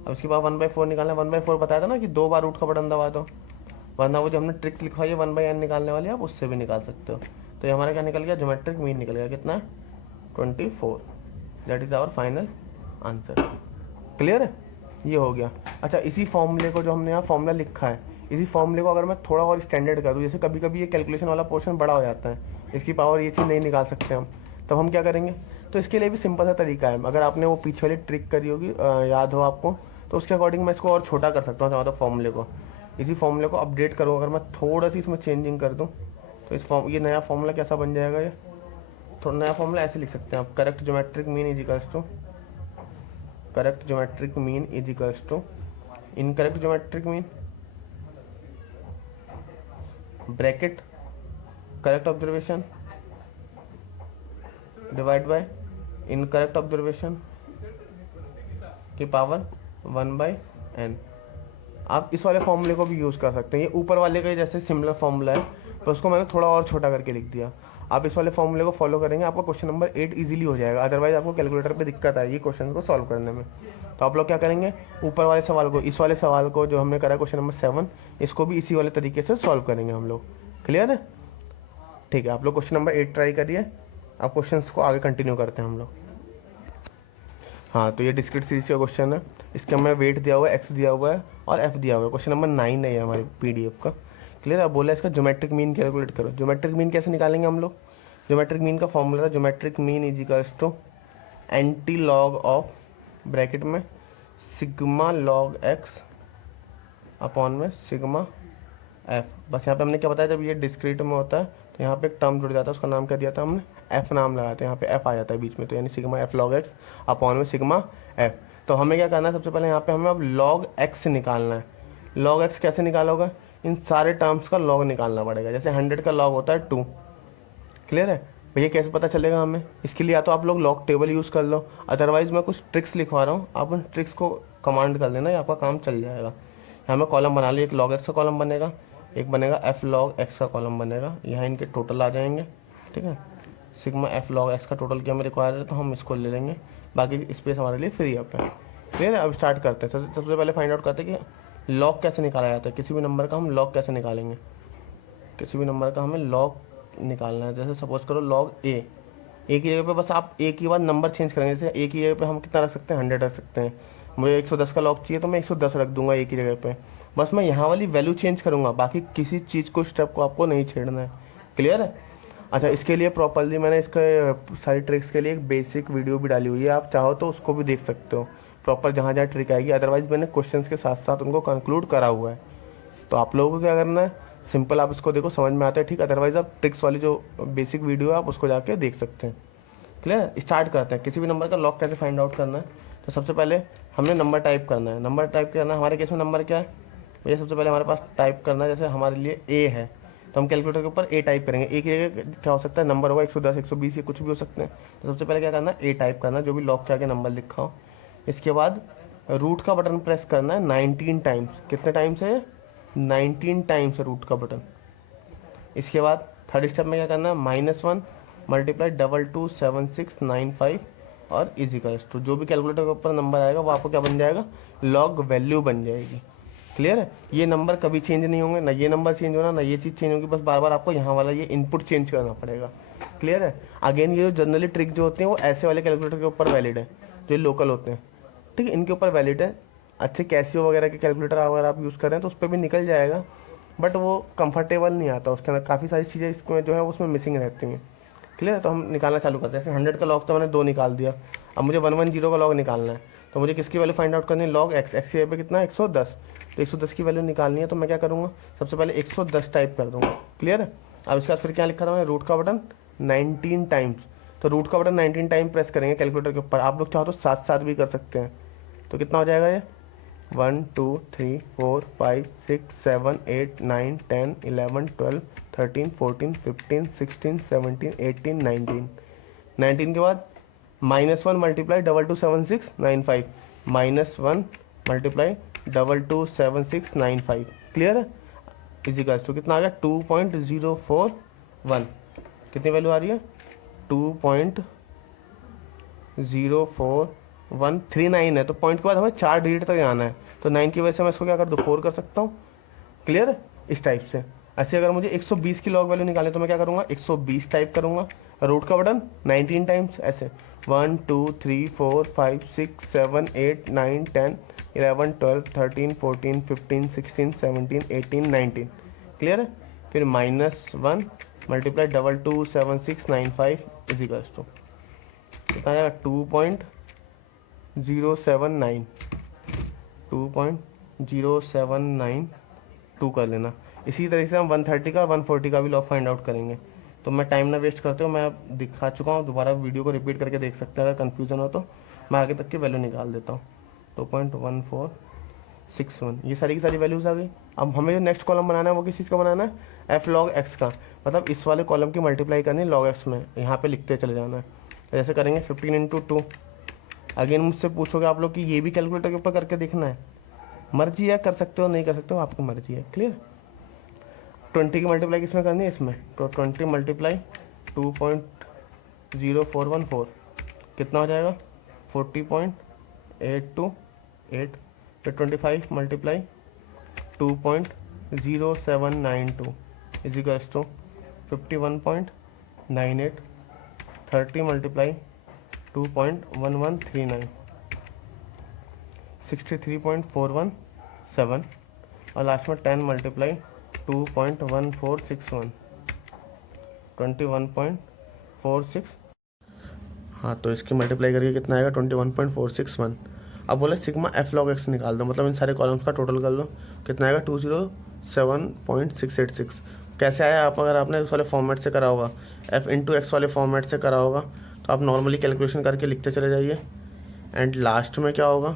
अब इसकी पावर 1/4 निकालना है, 1/4 बताया था ना कि 2 बार रूट का बटन दबा दो, वरना वो जो हमने ट्रिक लिखवाई है 1/n निकालने वाली, आप उससे भी निकाल सकते हो। तो ये हमारा क्या निकल गया, ज्योमेट्रिक मीन निकल गया कितना, 24। That is our final answer. Clear है? ये हो गया। अच्छा, इसी फॉर्मूले को जो हमने यहाँ फॉर्मूला लिखा है, इसी फॉर्मूले को अगर मैं थोड़ा और स्टैंडर्ड कर दूँ, जैसे कभी कभी ये कैलकुलेशन वाला पोर्शन बड़ा हो जाता है, इसकी पावर ये चीज़ नहीं निकाल सकते हम, तब हम क्या करेंगे, तो इसके लिए भी सिंपल सा तरीका है, अगर आपने वो पीछे वाली ट्रिक करी होगी याद हो आपको, तो उसके अकॉर्डिंग मैं इसको और छोटा कर सकता हूँ चाहो तो फॉर्मूले को। इसी फॉर्मूले को अपडेट करूँ अगर मैं थोड़ा सी इसमें चेंजिंग कर दूँ तो ये नया फॉर्मूला कैसा बन जाएगा, ये थोड़ा नया फॉर्मूला ऐसे लिख सकते हैं आप, correct geometric mean is equals to incorrect geometric mean bracket correct observation divide by incorrect observation की पावर 1/n। आप इस वाले फॉर्मूले को भी यूज़ कर सकते हैं, ये ऊपर वाले का जैसे सिमिलर फॉर्मूला है तो उसको मैंने थोड़ा और छोटा करके लिख दिया। आप इस वाले फॉर्मूले को फॉलो करेंगे आपका क्वेश्चन नंबर 8 इजीली हो जाएगा, अदरवाइज आपको कैलकुलेटर पे दिक्कत आएगी क्वेश्चन को सॉल्व करने में। तो आप लोग क्या करेंगे, ऊपर वाले सवाल को, इस वाले सवाल को जो हमने करा क्वेश्चन नंबर 7, इसको भी इसी वाले तरीके से सॉल्व करेंगे हम लोग। क्लियर है? ठीक है, आप लोग क्वेश्चन नंबर 8 ट्राई करिए, अब क्वेश्चन को आगे कंटिन्यू करते हैं हम लोग। हाँ, तो ये डिस्क्रीट सीरीज का क्वेश्चन है, इसके हमें वेट दिया हुआ है, एक्स दिया हुआ है और एफ दिया हुआ है। क्वेश्चन नंबर 9 है हमारे पीडीएफ का। क्लियर है? बोला इसका ज्योमेट्रिक मीन कैलकुलेट करो। ज्योमेट्रिक मीन कैसे निकालेंगे हम लोग? ज्योमेट्रिक मीन का फॉर्मूला था geometric mean is equals to anti log of bracket में सिग्मा लॉग एक्स अपॉन में सिग्मा एफ। बस यहाँ पे हमने क्या बताया, जब ये डिस्क्रीट में होता है तो यहाँ पे एक टर्म जुड़ जाता है, उसका नाम क्या दिया था हमने, एफ नाम लगाया था, यहाँ पे एफ आ जाता है बीच में, तो यानी sigma F log x upon में सिग्मा एफ। तो हमें क्या करना है, सबसे पहले यहाँ पे हमें अब लॉग एक्स निकालना है। लॉग एक्स कैसे निकाला होगा, इन सारे टर्म्स का लॉग निकालना पड़ेगा। जैसे 100 का लॉग होता है 2। क्लियर है भैया? कैसे पता चलेगा हमें, इसके लिए या तो आप लोग लॉग टेबल यूज़ कर लो, अदरवाइज मैं कुछ ट्रिक्स लिखवा रहा हूँ, आप उन ट्रिक्स को कमांड कर देना, आपका काम चल जाएगा। यहाँ मैं कॉलम बना ली, एक लॉग एक्स का कॉलम बनेगा, एक बनेगा एफ लॉग एक्स का कॉलम बनेगा, यहाँ इनके टोटल आ जाएंगे। ठीक है, सिग्मा एफ लॉग एक्स का टोटल क्या हमें रिक्वायर है तो हम इसको ले लेंगे, बाकी स्पेस हमारे लिए फ्री अप है। क्लियर है? अब स्टार्ट करते हैं। सबसे पहले फाइंड आउट करते हैं कि लॉग कैसे निकाला जाता है, किसी भी नंबर का हम लॉग कैसे निकालेंगे। किसी भी नंबर का हमें लॉग निकालना है, जैसे सपोज करो लॉग ए की जगह पे बस आप ए की बार नंबर चेंज करेंगे। जैसे ए की जगह पे हम कितना रख सकते हैं, 100 रख सकते हैं। मुझे 110 का लॉग चाहिए तो मैं 110 रख दूंगा ए की जगह पे, बस मैं यहाँ वाली वैल्यू चेंज करूंगा, बाकी किसी चीज़ को स्टेप को आपको नहीं छेड़ना है। क्लियर है? अच्छा, इसके लिए प्रॉपरली मैंने इसके सारी ट्रिक्स के लिए एक बेसिक वीडियो भी डाली हुई है, आप चाहो तो उसको भी देख सकते हो प्रॉपर, जहाँ जहाँ ट्रिक आएगी। अदरवाइज मैंने क्वेश्चंस के साथ साथ उनको कंक्लूड करा हुआ है, तो आप लोगों को क्या करना है, सिंपल आप इसको देखो, समझ में आता है ठीक। अदरवाइज आप ट्रिक्स वाली जो बेसिक वीडियो है आप उसको जाके देख सकते हैं। क्लियर? स्टार्ट करते हैं। किसी भी नंबर का लॉग कैसे फाइंड आउट करना है, तो सबसे पहले हमने नंबर टाइप करना है। नंबर टाइप करना है, हमारे केस में नंबर क्या है भैया, सबसे पहले हमारे पास टाइप करना है, जैसे हमारे लिए ए है तो हम कैलकुलेटर के ऊपर ए टाइप करेंगे। ए की जगह क्या हो सकता है, नंबर होगा 110 120 ये कुछ भी हो सकते हैं। तो सबसे पहले क्या करना है, ए टाइप करना है, जो भी लॉग के आगे नंबर लिखा हो। इसके बाद रूट का बटन प्रेस करना है 19 टाइम्स। कितने टाइम्स है? 19 टाइम्स रूट का बटन। इसके बाद थर्ड स्टेप में क्या करना है, -1 मल्टीप्लाई 227695 और इजिकल्स टू, जो भी कैलकुलेटर के ऊपर नंबर आएगा वो आपको क्या बन जाएगा, लॉग वैल्यू बन जाएगी। क्लियर है? ये नंबर कभी चेंज नहीं होंगे, ना ये नंबर चेंज होना, ना ये चीज़ चेंज होगी, बस बार बार आपको यहाँ वाला ये इनपुट चेंज करना पड़ेगा। क्लियर है? अगेन ये जो जनरली ट्रिक जो होती है वो ऐसे वाले कैलकुलेटर के ऊपर वैलिड है, जो लोकल होते हैं। ठीक है, इनके ऊपर वैलिड है। अच्छे कैसियो वगैरह के कैलकुलेटर अगर आप यूज़ करें तो उस पर भी निकल जाएगा, बट वो कंफर्टेबल नहीं आता, उसके अंदर काफ़ी सारी चीज़ें इसमें जो है उसमें मिसिंग रहती हैं। क्लियर है? तो हम निकालना चालू करते हैं। जैसे 100 का लॉग तो मैंने 2 निकाल दिया, अब मुझे 110 का लॉग निकालना है, तो मुझे किसकी वैल्यू फाइंड आउट करनी है, लॉग एक्स। एक्स की जगह पे कितना है, 110, तो 110 की वैल्यू निकालनी है। तो मैं क्या करूँगा, सबसे पहले 110 टाइप कर दूँगा। क्लियर है? अब इसके बाद फिर क्या लिखा था मैंने, रूट का बटन 19 टाइम्स। तो रूट का बटन 19 टाइम प्रेस करेंगे कैलकुलेटर के ऊपर। आप लोग चाहो तो साथ साथ भी कर सकते हैं। तो कितना हो जाएगा ये, 1 2 3 4 5 6 7 8 9 10 11 12 13 14 15 16 17 18 19। 19 के बाद -1 मल्टीप्लाई 227695, -1 मल्टीप्लाई 227695। क्लियर है? इजिकल्स टू कितना आ गया, 2.041। कितनी वैल्यू आ रही है, 2.04139 है। तो पॉइंट के बाद हमें 4 डिजिट तक आना है, तो 9 की वजह से मैं इसको क्या कर दूँ, 4 कर सकता हूँ। क्लियर है? इस टाइप से। ऐसे अगर मुझे 120 की लॉग वैल्यू निकालनी तो मैं क्या करूँगा, 120 टाइप करूँगा, रूट का बटन 19 टाइम्स, ऐसे 1 2 3 4 5 6 7 8 9 10 11 12 13 14 15 16 17 18 19। क्लियर है? फिर -1 मल्टीप्लाई 227695 इजिकल्स टू कितना आएगा 2.079, 2.0792 कर लेना। इसी तरीके से हम 130 का 140 का भी लॉग फाइंड आउट करेंगे। तो मैं टाइम ना वेस्ट करते हो, मैं दिखा चुका हूँ, दोबारा वीडियो को रिपीट करके देख सकते हैं। अगर कन्फ्यूजन हो तो मैं आगे तक की वैल्यू निकाल देता हूँ। 2.1461, ये सारी की सारी वैल्यूज़ आ गई। अब हमें जो नेक्स्ट कॉलम बनाना है वो किस चीज़ का बनाना है, एफ लॉग एक्स का, मतलब इस वाले कॉलम की मल्टीप्लाई करनी है लॉग एक्स में, यहाँ पे लिखते चले जाना है। जैसे करेंगे 15 इंटू 2। अगेन मुझसे पूछोगे आप लोग कि ये भी कैलकुलेटर के ऊपर करके देखना है, मर्जी है, कर सकते हो नहीं कर सकते हो, आपकी मर्जी है। क्लियर। 20 की मल्टीप्लाई किसमें करनी है, इसमें। तो 20 मल्टीप्लाई 2.0414 कितना हो जाएगा, 40.828। फिर 25 multiply 2.0792 is equals to 51.98। 30 multiply 2.1139 63.417। और लास्ट में 10 मल्टीप्लाई 2.1461 21.46। हाँ, तो इसकी मल्टीप्लाई करके कितना आएगा 21.461। अब बोले सिग्मा एफ लॉग एक्स निकाल दो, मतलब इन सारे कॉलम्स का टोटल कर लो, कितना आएगा 207.686। कैसे आया, आप अगर आपने उस वाले फॉर्मेट से करा होगा, एफ इंटू एक्स वाले फॉर्मेट से करा होगा, तो आप नॉर्मली कैलकुलेशन करके लिखते चले जाइए। एंड लास्ट में क्या होगा,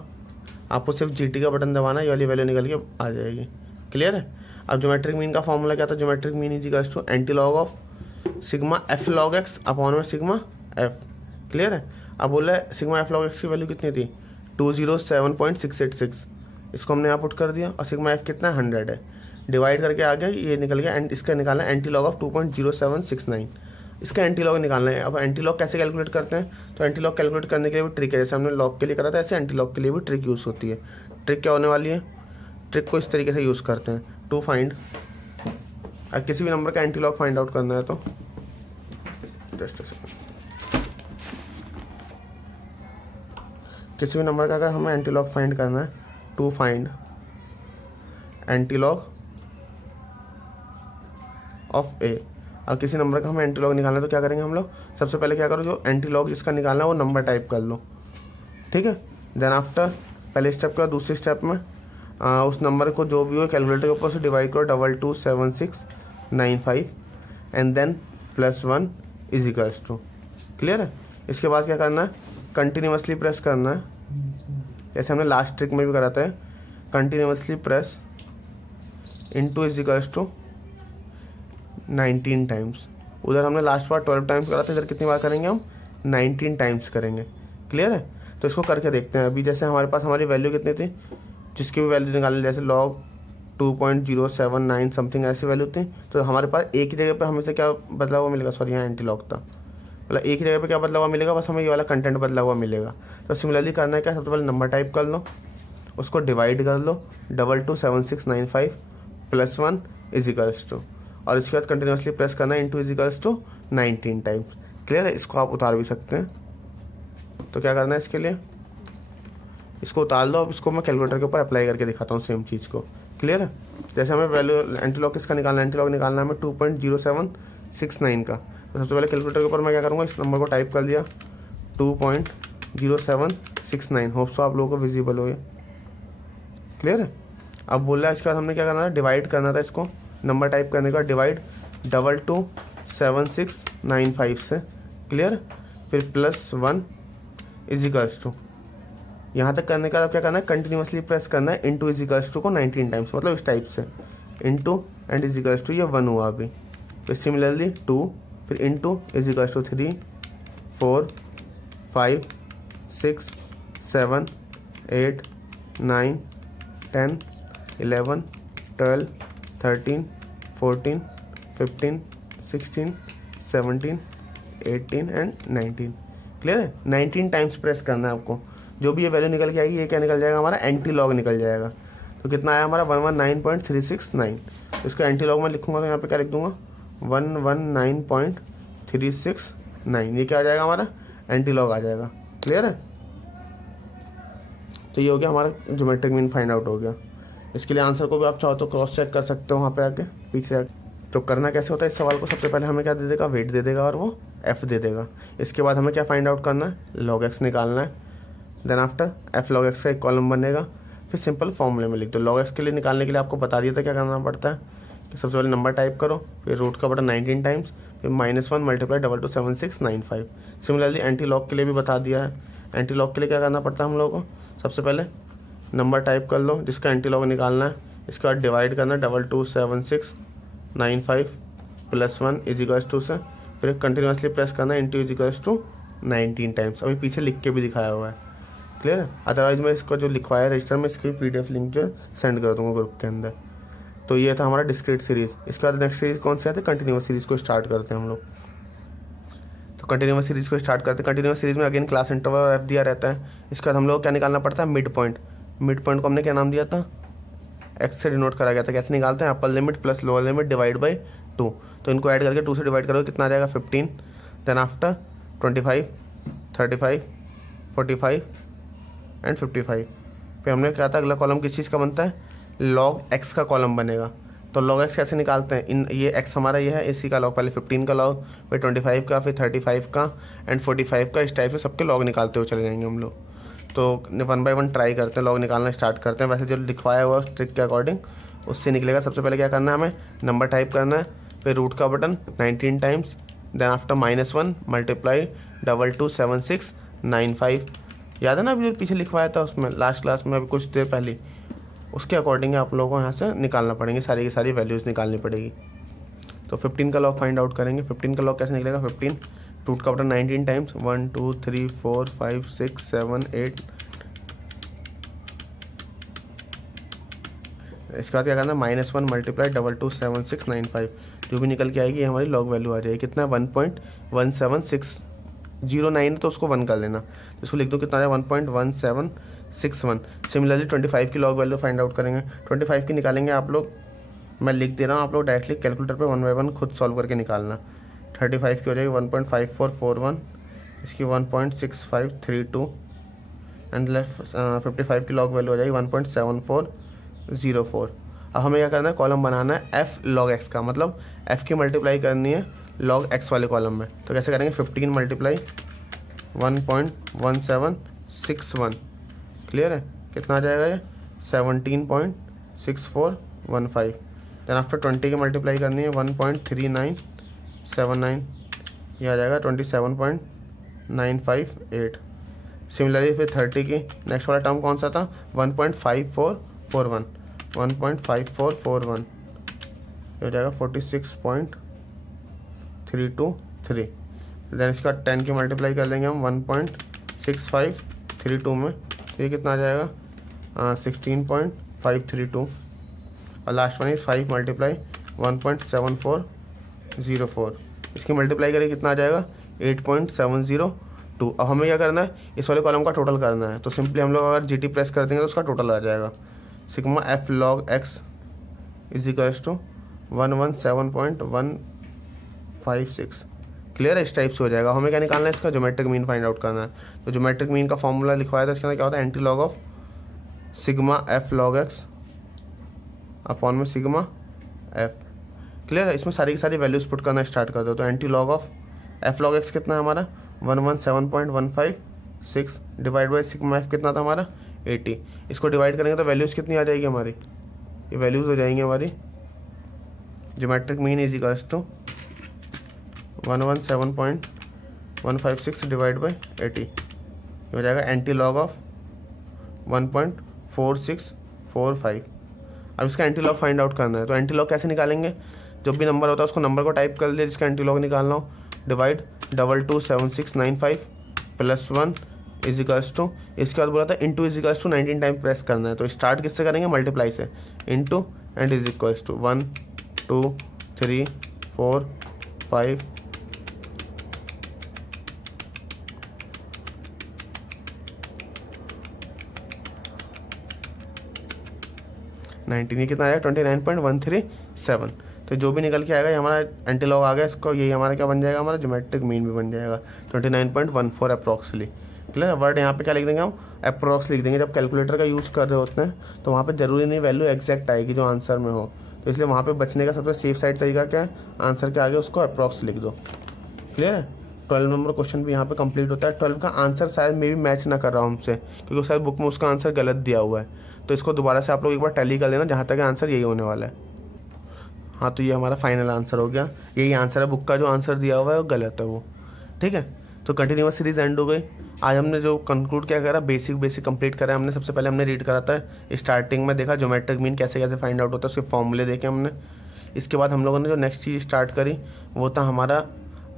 आपको सिर्फ GT का बटन दबाना, ये वाली वैल्यू निकल के आ जाएगी। क्लियर है। अब ज्योमेट्रिक मीन का फॉर्मूला क्या था, geometric mean is equals to anti log of sigma F log x upon में सिग्मा एफ। क्लियर है। अब बोला सिग्मा एफ लॉग एक्स की वैल्यू कितनी थी, 207.686, इसको हमने यहाँ पुट कर दिया, और सिग्मा एफ कितना 100 है, डिवाइड करके आ गया, ये निकल गया। एंड इसका निकालना है एंटी लॉग ऑफ 2.0769, इसका एंटी लॉग निकालना है। अब एंटी लॉग कैसे कैलकुलेट करते हैं, तो एंटी लॉग कैलकुलेट करने के लिए भी ट्रिक है, जैसे हमने लॉग के लिए करा था, ऐसे एंटी लॉग के लिए भी ट्रिक यूज़ होती है। ट्रिक क्या होने वाली है, ट्रिक को इस तरीके से यूज़ करते हैं, टू फाइंड, अगर किसी भी नंबर का एंटी लॉग फाइंड आउट करना है तो जस्ट किसी भी नंबर का अगर हमें एंटी लॉग फाइंड करना है, to find anti log of A. अब किसी नंबर का हमें एंटी लॉग निकालना है तो क्या करेंगे हम लोग, सबसे पहले क्या करो, जो एंटी लॉग जिसका निकालना है वो नंबर टाइप कर लो, ठीक है। देन आफ्टर पहले स्टेप के बाद दूसरे स्टेप में उस नंबर को जो भी हो कैलकुलेटर के ऊपर से डिवाइड करो 227695 and then +1 is equals to. Clear है। इसके बाद क्या करना है, कंटिन्यूसली प्रेस करना है, जैसे हमने लास्ट ट्रिक में भी कराते हैं, continuously press into is equals to 19 times. उधर हमने लास्ट बार 12 टाइम्स करा था, इधर कितनी बार करेंगे हम, 19 टाइम्स करेंगे। क्लियर है। तो इसको करके देखते हैं। अभी जैसे हमारे पास हमारी वैल्यू कितनी थी, जिसकी भी वैल्यू निकालनी, जैसे लॉग 2.079 समथिंग ऐसी वैल्यू थी, तो हमारे पास एक ही जगह पे हमें से क्या बदला हुआ मिलेगा, सॉरी यहाँ एंटी लॉग था, मतलब एक ही जगह पे क्या बदला हुआ मिलेगा, बस हमें ये वाला कंटेंट बदला हुआ मिलेगा। तो सिमिलरली करना है क्या, सबसे पहले नंबर टाइप कर लो, उसको डिवाइड कर लो 227695 +1 इज इक्वल्स टू, और इसके बाद कंटिन्यूसली प्रेस करना है, into is equals to 19 times. Clear है। इसको आप उतार भी सकते हैं, तो क्या करना है इसके लिए, इसको उतार लो। अब इसको मैं कैलकुलेटर के ऊपर अप्लाई करके दिखाता हूँ सेम चीज़ को। क्लियर है। जैसे हमें वैल्यू एंटी लॉग किसका निकालना है, एंटी लॉग निकालना है हमें 2.0769 का। तो सबसे पहले कैलकुलेटर के ऊपर मैं क्या करूँगा, इस नंबर को टाइप कर दिया 2.0769। होप सो आप लोगों को विजिबल हो। क्लियर है। अब बोल रहा है इसके बाद हमने क्या करना है, डिवाइड करना था इसको, नंबर टाइप करने का डिवाइड 227695 से। क्लियर। फिर +1 इज इक्वल्स टू, यहाँ तक करने का क्या करना है, कंटिन्यूसली प्रेस करना है, इंटू इज इक्वल्स टू को 19 टाइम्स, मतलब इस टाइप से, into and is equals to, ये 1 हुआ अभी। फिर सिमिलरली 2, फिर into is equals to 3 4 5 6 7 8 9 10 11 12 13 14 15 16 17 18 and 19। Clear है। 19 टाइम्स प्रेस करना है आपको। जो भी ये वैल्यू निकल के आएगी, ये क्या निकल जाएगा, हमारा एंटी लॉग निकल जाएगा। तो कितना आया हमारा 119.369। इसका एंटी लॉग मैं लिखूंगा तो यहाँ पे क्या लिख दूंगा, 119.369। ये क्या आ जाएगा, हमारा एंटी लॉग आ जाएगा। क्लियर है। तो ये हो गया हमारा ज्योमेट्रिक मीन फाइंड आउट हो गया। इसके लिए आंसर को भी आप चाहो तो क्रॉस चेक कर सकते हो, वहाँ पे आके पीछे आके। तो करना कैसे होता है इस सवाल को, सबसे पहले हमें क्या दे देगा, वेट दे देगा और वो एफ दे देगा। इसके बाद हमें क्या फाइंड आउट करना है, लॉग एक्स निकालना है। Then after F log X का एक कॉलम बनेगा, फिर सिंपल फॉर्मूले में लिख दो। लॉग एक्स के लिए निकालने के लिए आपको बता दिया था क्या करना पड़ता है कि सबसे पहले नंबर टाइप करो, फिर रूट का बटन 19 टाइम्स, फिर -1 मल्टीप्लाई 227695। सिमिलरली एंटी लॉग के लिए भी बता दिया है। एंटी लॉग के लिए क्या करना पड़ता है हम लोगों को, सबसे पहले नंबर टाइप कर लो जिसका एंटी लॉग निकालना है, इसके बाद डिवाइड करना 227695 +1 इजिकल्स टू से, फिर कंटिन्यूसली प्रेस करना इंटू इजिकल्स टू 19 टाइम्स। अभी पीछे लिख के भी दिखाया हुआ है, क्लियर है। अदरवाइज मैं इसको जो लिखवाया रजिस्टर में इसकी PDF लिंक जो सेंड कर दूंगा ग्रुप के अंदर। तो ये था हमारा डिस्क्रीट सीरीज। इसके बाद नेक्स्ट सीरीज कौन सी आती है, कंटिन्यूस सीरीज को स्टार्ट करते हैं हम लोग। तो कंटिन्यूस सीरीज को स्टार्ट करते हैं। कंटिन्यूस सीरीज में अगेन क्लास इंटरवल और एफ दिया रहता है। इसके बाद हम लोग क्या निकालना पड़ता है, मिड पॉइंट। मिड पॉइंट को हमने क्या नाम दिया था, एक्स से डिनोट करा गया था। कैसे निकालते हैं, upper limit plus lower limit divide by 2। तो इनको ऐड करके 2 से डिवाइड करोगे कितना आ जाएगा, 15। Then after 25, 35, 45 and 55। फिर हमने क्या था, अगला कॉलम किस चीज़ का बनता है, लॉग एक्स का कॉलम बनेगा। तो लॉग एक्स कैसे निकालते हैं, इन ये एक्स हमारा ये है, इसी का लॉग, पहले 15 का लॉग, फिर 25 का, फिर 35 का एंड 45 का। इस टाइप से सबके लॉग निकालते हुए चले जाएंगे हम लोग। तो 1 बाय 1 ट्राई करते हैं, लॉग निकालना स्टार्ट करते हैं। वैसे जो लिखवाया हुआ है ट्रिक के अकॉर्डिंग उससे निकलेगा। सबसे पहले क्या करना है, हमें नंबर टाइप करना है, फिर रूट का button 19 times, then after -1 multiply 227695। याद है ना अभी जो पीछे लिखवाया था उसमें लास्ट क्लास में, अभी कुछ देर पहले, उसके अकॉर्डिंग आप लोगों को यहाँ से निकालना पड़ेंगे, सारी की सारी वैल्यूज़ निकालनी पड़ेगी। तो 15 का लॉग फाइंड आउट करेंगे। 15 का लॉग कैसे निकलेगा, 15 रूट का बटन 19 टाइम्स, 1 2 3 4 5 6 7 8। इसके बाद क्या करना है, -1 मल्टीप्लाई 227695। जो भी निकल के आएगी हमारी लॉग वैल्यू आ जाएगी। कितना है, 1.17609 तो उसको 1 कर लेना। तो इसको लिख दो, कितना है 1.1761। सिमिलरली 25 की लॉग वैल्यू फाइंड आउट करेंगे। 25 की निकालेंगे आप लोग, मैं लिख दे रहा हूँ, आप लोग डायरेक्टली कैलकुलेटर पे 1 बाय 1 खुद सॉल्व करके निकालना। 35 की हो जाएगी 1.5441, इसकी 1.6532 एंड लेफ्ट 55 की लॉग वैल्यू हो जाएगी 1.7404। अब हमें क्या करना है, कॉलम बनाना है एफ लॉग एक्स का, मतलब एफ की मल्टीप्लाई करनी है लॉग एक्स वाले कॉलम में। तो कैसे करेंगे, 15 मल्टीप्लाई 1.1761, क्लियर है। कितना आ जाएगा ये, 17.6415। देन आफ्टर 20 की मल्टीप्लाई करनी है 1.3979, ये आ जाएगा 27.958। सिमिलरली फिर 30 की नेक्स्ट वाला टर्म कौन सा था, 1.5441, 1.5441 हो जाएगा 46.323। देन इसका 10 की मल्टीप्लाई कर लेंगे हम 1.6532 में, ये कितना आ जाएगा 16.532। और लास्ट वन इज 5 मल्टीप्लाई 1.7404, इसकी मल्टीप्लाई करें कितना आ जाएगा 8.702। अब हमें क्या करना है, इस वाले कॉलम का टोटल करना है। तो सिंपली हम लोग अगर GT प्रेस कर देंगे तो उसका टोटल आ जाएगा, sigma F log X is equals to 117.156। Clear है, इस टाइप से हो जाएगा। हमें क्या निकालना है, इसका ज्योमेट्रिक मीन फाइंड आउट करना है। तो ज्योमेट्रिक मीन का फॉर्मूला लिखवाया था, इसके अंदर क्या होता है, anti log of sigma F log x upon में सिग्मा एफ। क्लियर है, इसमें सारी की सारी वैल्यूज पुट करना स्टार्ट कर दो। तो anti log of F log x कितना है हमारा 117.156 डिवाइड बाई सिग्मा एफ कितना था हमारा 80। इसको डिवाइड करेंगे तो वैल्यूज़ कितनी आ जाएगी हमारी, ये वैल्यूज़ हो जाएंगी हमारी, geometric mean is equals to 117.156 divide by 80, हो जाएगा एंटी लॉग ऑफ 1.4645। अब इसका एंटी लॉग फाइंड आउट करना है। तो एंटी लॉग कैसे निकालेंगे, जब भी नंबर होता है उसको नंबर को टाइप कर लिया जिसका एंटी लॉग निकालना हो, डिवाइड 227695 +1 इज इक्वल्स टू, इसके बाद बोला था into is equals to 19 time press करना है। तो स्टार्ट किससे करेंगे, मल्टीप्लाई से, into and is equals to 1 2 3 4 5 19, ये कितना आएगा 29.137। तो जो भी निकल के आएगा ये हमारा एंटी लॉग आ गया, इसको यही हमारा क्या बन जाएगा, हमारा ज्योमेट्रिक मीन भी बन जाएगा 29.14 अप्रॉक्सली। क्लियर, वर्ड यहाँ पे क्या लिख देंगे हम, अप्रॉक्स लिख देंगे। जब कैलकुलेटर का यूज़ कर रहे होते हैं तो वहाँ पे ज़रूरी नहीं वैल्यू एग्जैक्ट आएगी जो आंसर में हो, तो इसलिए वहाँ पे बचने का सबसे सेफ साइड तरीका क्या है, आंसर के आगे उसको अप्रॉक्स लिख दो। क्लियर है। 12 नंबर क्वेश्चन भी यहाँ पे कंप्लीट होता है। 12 का आंसर शायद मे भी मैच ना कर रहा हूँ हमसे, क्योंकि शायद बुक में उसका आंसर गलत दिया हुआ है, तो इसको दोबारा से आप लोग एक बार टैली कर लेना, जहाँ तक आंसर यही होने वाला है। हाँ, तो ये हमारा फाइनल आंसर हो गया, यही आंसर है, बुक का जो आंसर दिया हुआ है वो गलत है वो। ठीक है, तो कंटिन्यूअस सीरीज एंड हो गई। आज हमने जो कंक्लूड क्या करा, बेसिक कंप्लीट करा है हमने। सबसे पहले हमने रीड करा था, स्टार्टिंग में देखा ज्योमेट्रिक मीन कैसे कैसे फाइंड आउट होता है, उसके फॉर्मूले देखे हमने। इसके बाद हम लोगों ने जो नेक्स्ट चीज़ स्टार्ट करी वो था हमारा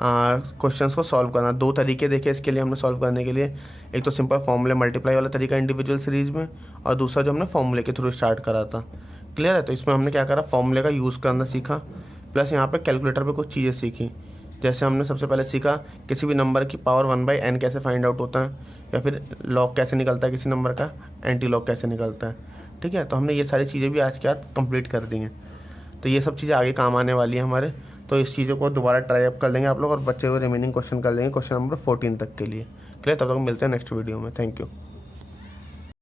क्वेश्चंस को सॉल्व करना। 2 तरीके देखे इसके लिए हमने सॉल्व करने के लिए, एक तो सिंपल फॉर्मूले मल्टीप्लाई वाला तरीका इंडिविजुअल सीरीज में, और दूसरा जो हमने फॉर्मूले के थ्रू स्टार्ट करा था। क्लियर है। तो इसमें हमने क्या करा, फॉर्मूले का यूज़ करना सीखा, प्लस यहाँ पे कैलकुलेटर पे कुछ चीज़ें सीखी। जैसे हमने सबसे पहले सीखा किसी भी नंबर की पावर 1/n कैसे फाइंड आउट होता है, या फिर लॉग कैसे निकलता है किसी नंबर का, एंटी लॉग कैसे निकलता है। ठीक है, तो हमने ये सारी चीज़ें भी आज के आज कंप्लीट कर दी हैं। तो ये सब चीज़ें आगे काम आने वाली है हमारे, तो इस चीज़ों को दोबारा ट्राई अप कर लेंगे आप लोग, और बच्चे हुए रिमेनिंग क्वेश्चन कर लेंगे क्वेश्चन नंबर 14 तक के लिए। क्लियर। तब तक मिलते हैं नेक्स्ट वीडियो में। Thank you.